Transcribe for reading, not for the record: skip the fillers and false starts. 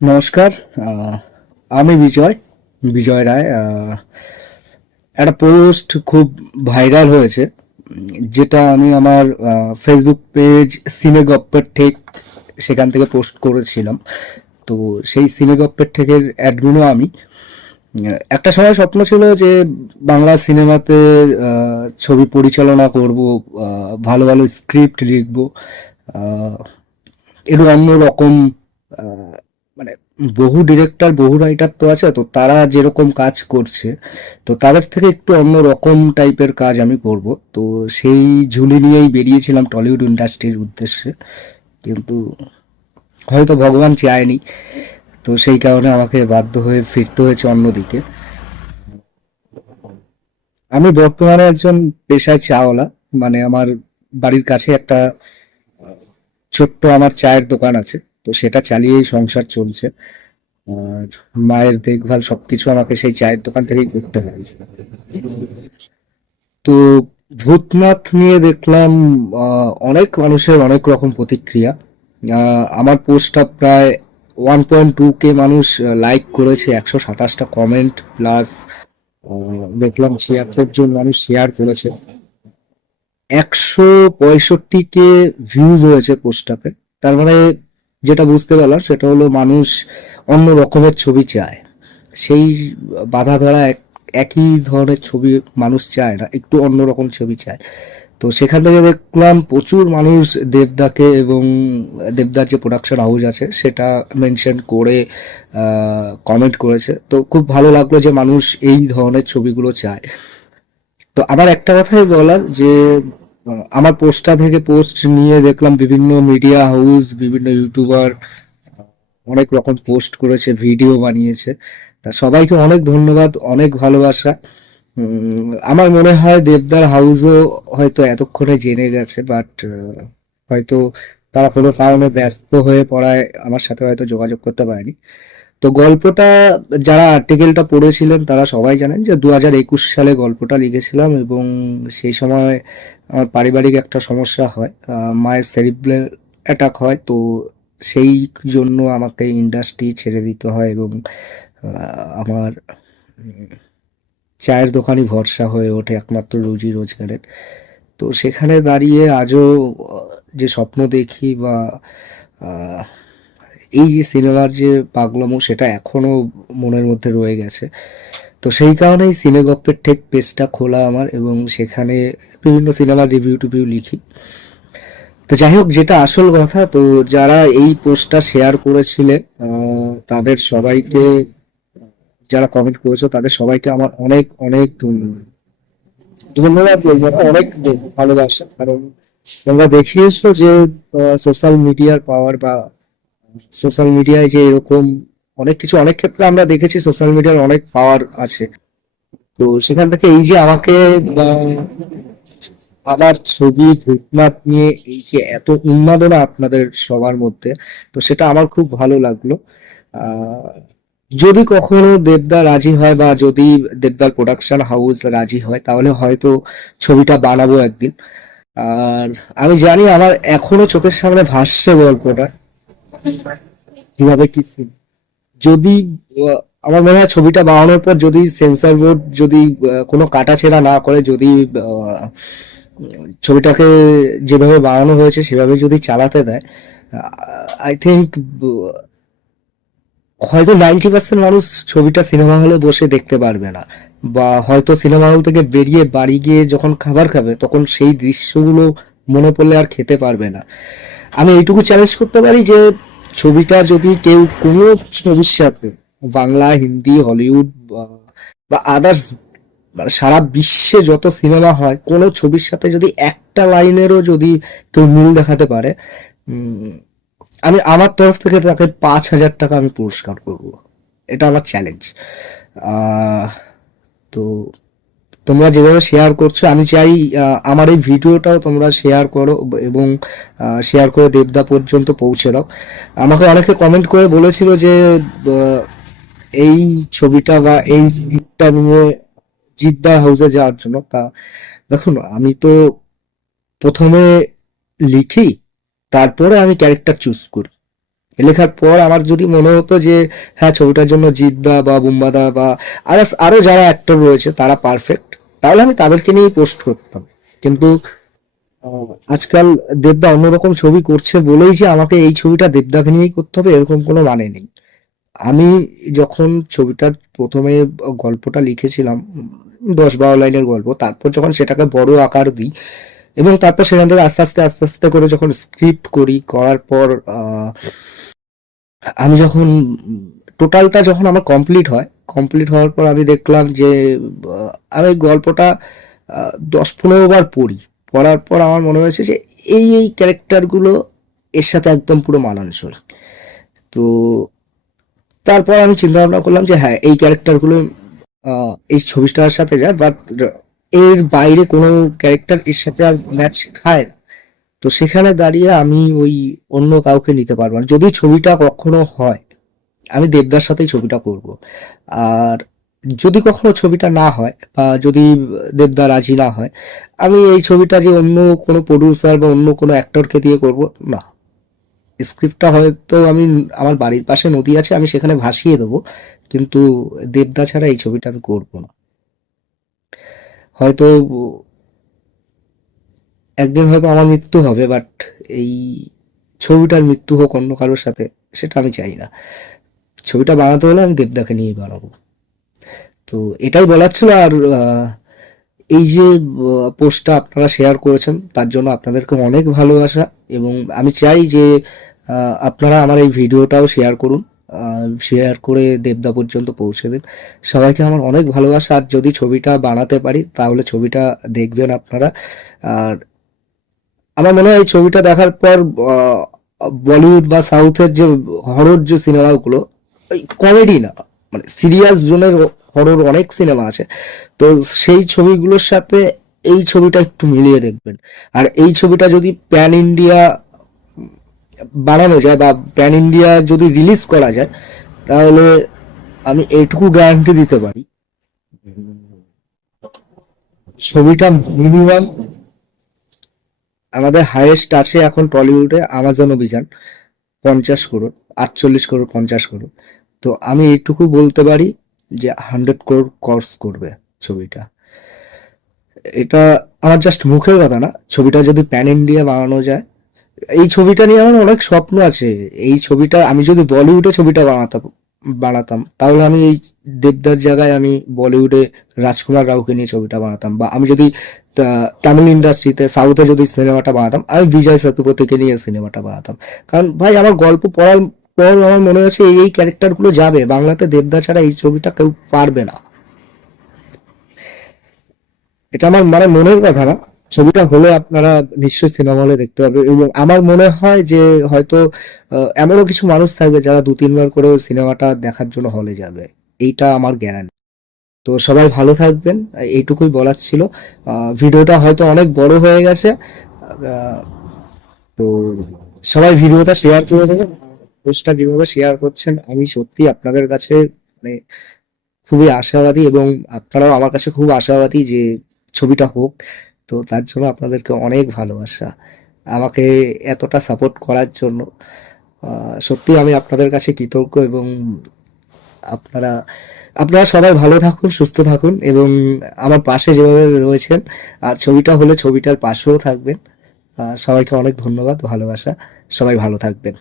নমস্কার। আহ, আমি বিজয় রায়। একটা পোস্ট খুব ভাইরাল হয়েছে, যেটা আমি আমার ফেসবুক পেজ সিনেগপ্পের ঠেক সেখান থেকে পোস্ট করেছিলাম। তো সেই সিনেগপ্পের ঠেকের অ্যাডমিনও আমি। একটা সময় স্বপ্ন ছিল যে বাংলা সিনেমাতে ছবি পরিচালনা করব, ভালো ভালো স্ক্রিপ্ট লিখবো, আহ, একটু অন্যরকম। মানে বহু ডিরেক্টর বহু রাইটার তো আছে, তো তারা যেরকম কাজ করছে, তো তাদের থেকে একটু অন্য রকম টাইপের কাজ আমি করব। তো সেই ঝুলি নিয়েই বেরিয়েছিলাম টলিউড ইন্ডাস্ট্রির উদ্দেশ্যে। কিন্তু হয়তো ভগবান চায়নি, তো সেই কারণে আমাকে বাধ্য হয়ে ফিরতে হয়েছে অন্যদিকে। আমি বর্তমানে একজন পেশায় চাওয়ালা। মানে আমার বাড়ির কাছে একটা ছোট্ট আমার চায়ের দোকান আছে, তো সেটা চালিয়েই সংসার চলছে। আর মায়ের দেখভাল সবকিছু আমাকে সেই চায়ের দোকান থেকেই করতে হয়। তো ভূতনাথ নিয়ে দেখলাম অনেক মানুষের অনেক রকম প্রতিক্রিয়া। আমার পোস্টটা প্রায় 1.2K মানুষ লাইক করেছে, 127টা কমেন্ট প্লাস দেখলাম 76 জন মানুষ শেয়ার করেছে, 165K ভিউজ হয়েছে পোস্টটাতে। তার মানে যেটা বুঝতে পারলাম সেটা হলো মানুষ অন্য রকমের ছবি চায়। সেই বাঁধা ধরা একই ধরনের ছবি মানুষ চায় না, একটু অন্যরকম ছবি চায়। তো সেখান থেকে দেখলাম প্রচুর মানুষ দেবদাকে এবং দেবদার যে প্রোডাকশন হাউস আছে সেটা মেনশন করে কমেন্ট করেছে। তো খুব ভালো লাগলো যে মানুষ এই ধরনের ছবিগুলো চায়। তো আমার একটা কথাই বলার যে আমার পোস্টটা থেকে পোস্ট নিয়ে দেখলাম বিভিন্ন মিডিয়া হাউস, বিভিন্ন ইউটিউবার অনেক রকম পোস্ট করেছে, ভিডিও বানিয়েছে। তা সবাইকে অনেক ধন্যবাদ, অনেক ভালোবাসা। আমার মনে হয় দেবদার হাউসও হয়তো এতক্ষণে জেনে গেছে, বাট হয়তো তারা কোনো কারণে ব্যস্ত হয়ে পড়ায় আমার সাথে হয়তো যোগাযোগ করতে পারেনি। তো গল্পটা, যারা আর্টিকেলটা পড়েছিলেন তারা সবাই জানেন যে 2021 সালে গল্পটা লিখেছিলাম, এবং সেই সময় আমার পারিবারিক একটা সমস্যা হয়, মায়ের সেরিব্রাল অ্যাটাক হয়। তো সেই জন্য আমাকে ইন্ডাস্ট্রি ছেড়ে দিতে হয়, এবং আমার চায়ের দোকানই ভরসা হয়ে ওঠে একমাত্র রুজি রোজগারের। তো সেখানে দাঁড়িয়ে আজও যে স্বপ্ন দেখি বা আহ, এই যে সিনেমার যে পাগলামো সেটা এখনো মনের মধ্যে রয়ে গেছে। তো সেই কারণেই সিনেগপ্পের ঠেক পেজটা খোলা আমার, এবং সেখানে বিভিন্ন সিনেমার রিভিউ টিভিউ লিখি। তো যাই হোক, যেটা আসল কথা, তো যারা এই পোস্টটা শেয়ার করেছিলেন তাদের সবাইকে, যারা কমেন্ট করেছো তাদের সবাইকে আমার অনেক অনেক ধন্যবাদ বলবো না, অনেক ভালোবাসা। কারণ তোমরা দেখিয়েছো যে সোশ্যাল মিডিয়ার পাওয়ার, বা সোশ্যাল মিডিয়ায় যে এরকম অনেক কিছু, অনেক ক্ষেত্রে আমরা দেখেছি সোশ্যাল মিডিয়ার অনেক পাওয়ার আছে। তো সেখান থেকে এই যে আমাকে আবার ছবি ভূতনাথ নিয়ে এই যে এত উন্মাদনা আপনাদের সবার মধ্যে, তো সেটা আমার খুব ভালো লাগলো। আহ যদি কখনো দেবদা রাজি হয়, বা যদি দেবদার প্রোডাকশন হাউস রাজি হয়, তাহলে হয়তো ছবিটা বানাবো একদিন। আর আমি জানি আমার এখনো চোখের সামনে ভাসছে গল্পটা, কিভাবে কি যদি আহ, আমার মনে হয় ছবিটা বানানোর পর যদি সেন্সর বোর্ড যদি কোনো কাটাছেঁড়া না করে, যদি ছবিটাকে যেভাবে বানানো হয়েছে সেভাবে যদি চালাতে দেয়, আই থিঙ্ক হয়তো 90% মানুষ ছবিটা সিনেমা হলে বসে দেখতে পারবে না, বা হয়তো সিনেমা হল থেকে বেরিয়ে বাড়ি গিয়ে যখন খাবার খাবে তখন সেই দৃশ্যগুলো মনে পড়লে আর খেতে পারবে না। আমি এইটুকু চ্যালেঞ্জ করতে পারি যে ছবিটা যদি কেউ কোনো ছবির সাথে, বাংলা, হিন্দি, হলিউড বা আদার্স, মানে সারা বিশ্বে যত সিনেমা হয়, কোনো ছবির সাথে যদি একটা লাইনেরও যদি কেউ মিল দেখাতে পারে, উম, আমি আমার তরফ থেকে তাকে 5,000 টাকা আমি পুরস্কার করব। এটা আমার চ্যালেঞ্জ। আহ তো তোমরা যেভাবে শেয়ার করছো, আমি চাই আমার এই ভিডিওটাও তোমরা শেয়ার করো, এবং শেয়ার করে দেবদা পর্যন্ত পৌঁছে দাও। আমাকে অনেকে কমেন্ট করে বলেছিল যে আহ, এই ছবিটা বা এই স্ক্রিপ্টটা নিয়ে জিদ্দা হাউসে যাওয়ার জন্য। তা দেখুন, আমি তো প্রথমে লিখি, তারপরে আমি ক্যারেক্টার চুজ করি। লেখার পর আমার যদি মনে হতো যে হ্যাঁ ছবিটার জন্য জিদ্দা বা বুম্বাদা বা আরো যারা অ্যাক্টর রয়েছে তারা পারফেক্ট, তাহলে আমি তাদেরকে নিয়েই পোস্ট করতাম। কিন্তু আজকাল দেবদা অন্যরকম ছবি করছে বলেই যে আমাকে এই ছবিটা দেবদাকে নিয়েই করতে হবে এরকম কোনো মানে নেই। আমি যখন ছবিটার প্রথমে গল্পটা লিখেছিলাম, 10-12 লাইনের গল্প, তারপর যখন সেটাকে বড় আকার দিই এবং তারপর সেখান থেকে আস্তে আস্তে করে যখন স্ক্রিপ্ট করি, করার পর আমি যখন টোটালটা যখন আমার কমপ্লিট হওয়ার পর আমি দেখলাম যে আমি গল্পটা 10-15 বার পড়ি। পড়ার পর আমার মনে হয়েছে যে এই ক্যারেক্টারগুলো এর সাথে একদম পুরো মানানসই। তো তারপর আমি চিন্তা ভাবনা করলাম যে হ্যাঁ এই ক্যারেক্টারগুলো এই ছবিটার সাথে যায়, বাট এর বাইরে কোনো ক্যারেক্টার এর সাথে আর ম্যাচ খায় না। তো সেখানে দাঁড়িয়ে আমি ওই অন্য কাউকে নিতে পারবো না। যদি ছবিটা কখনো হয় আমি দেবদার সাথেই ছবিটা করব। আর যদি কখনো ছবিটা না হয় বা যদি দেবদা রাজি না হয়, আমি এই ছবিটা যে অন্য কোনো প্রডিউসার বা অন্য কোনো অ্যাক্টরকে দিয়ে করব না। স্ক্রিপ্টটা হয়তো আমি আমার বাড়ির পাশে নদী আছে আমি সেখানে ভাসিয়ে দেবো, কিন্তু দেবদা ছাড়া এই ছবিটা আমি করব না। হয়তো একদিন হয়তো আমার মৃত্যু হবে, বাট এই ছবিটার মৃত্যু হোক অন্য কারোর সাথে সেটা আমি চাই না। ছবিটা বানাতে হলে আমি দেবদাকে নিয়েই বানাবো। তো এটাই বলার ছিল। আর এই যে পোস্টটা আপনারা শেয়ার করেছেন তার জন্য আপনাদেরকে অনেক ভালোবাসা, এবং আমি চাই যে আপনারা আমার এই ভিডিওটাও শেয়ার করুন, শেয়ার করে দেবদা পর্যন্ত পৌঁছে দিন। সবাইকে আমার অনেক ভালোবাসা। আর যদি ছবিটা বানাতে পারি তাহলে ছবিটা দেখবেন আপনারা। আর আমার মনে হয় এই ছবিটা দেখার পর বলিউড বা সাউথের যে হরর যে সিনেমাগুলো, ওই কমেডি না, মানে সিরিয়াস জোনের হরর অনেক সিনেমা আছে, তো সেই ছবিগুলোর সাথে এই ছবিটা একটু মিলিয়ে দেখবেন। আর এই ছবিটা যদি প্যান ইন্ডিয়া বানানো যায় বা প্যান ইন্ডিয়া যদি রিলিজ করা যায়, তাহলে আমি এইটুকু গ্যারান্টি দিতে পারি ছবিটা মিনিমাম আমাদের হাইয়েস্ট আছে এখন টলিউডে আমাজন অভিযান 50 করোড়, 48 করোড়, 50 করোড়। তো আমি এইটুকু বলতে পারি যে 100 করোড় ক্রস করবে ছবিটা। এটা আমার জাস্ট মুখের কথা না, ছবিটা যদি প্যান ইন্ডিয়া বানানো যায়, এই ছবিটা নিয়ে আমার অনেক স্বপ্ন আছে। এই ছবিটা আমি যদি বলিউডে ছবিটা বানাতাম তাহলে আমি এই দেবদার জায়গায় আমি বলিউডে রাজকুমার রাওকে নিয়ে ছবিটা বানাতাম, বা আমি যদি তামিল ইন্ডাস্ট্রিতে সাউথে যদি সিনেমাটা বানাতাম আমি বিজয় সেতুপতিকে নিয়ে সিনেমাটা বানাতাম। কারণ ভাই আমার গল্প পড়ার পর আমার মনে হচ্ছে এই ক্যারেক্টার গুলো যাবে বাংলাতে, দেবদা ছাড়া এই ছবিটা কেউ পারবে না। এটা আমার মানে মনের কথা না, ছবিটা হলে আপনারা নিশ্চয়ই সিনেমা হলে দেখতে পাবে। এবং আমার মনে হয় যে হয়তো এমনও কিছু মানুষ থাকবে যারা 2-3 বার করে ওই সিনেমাটা দেখার জন্য হলে যাবে। এইটা আমার গ্যারান্টি। তো সবাই ভালো থাকবেন, এইটুকুই বলার ছিল। ভিডিওটা হয়তো অনেক বড় হয়ে গেছে, তো সবাই ভিডিওটা শেয়ার করে দেবেন। পোস্টটা যেভাবে শেয়ার করছেন আমি সত্যি আপনাদের কাছে মানে খুবই আশাবাদী, এবং আপনারাও আমার কাছে খুব আশাবাদী যে ছবিটা হোক। তো তার জন্য আপনাদেরকে অনেক ভালোবাসা, আমাকে এতটা সাপোর্ট করার জন্য। সত্যি আমি আপনাদের কাছে কৃতজ্ঞ। এবং আপনারা আপনারা সবাই ভালো থাকুন, সুস্থ থাকুন, এবং আমার পাশে যেভাবে রয়েছেন, আর ছবিটা হলে ছবিটার পাশেও থাকবেন। সবাইকে অনেক ধন্যবাদ, ভালোবাসা। সবাই ভালো থাকবেন।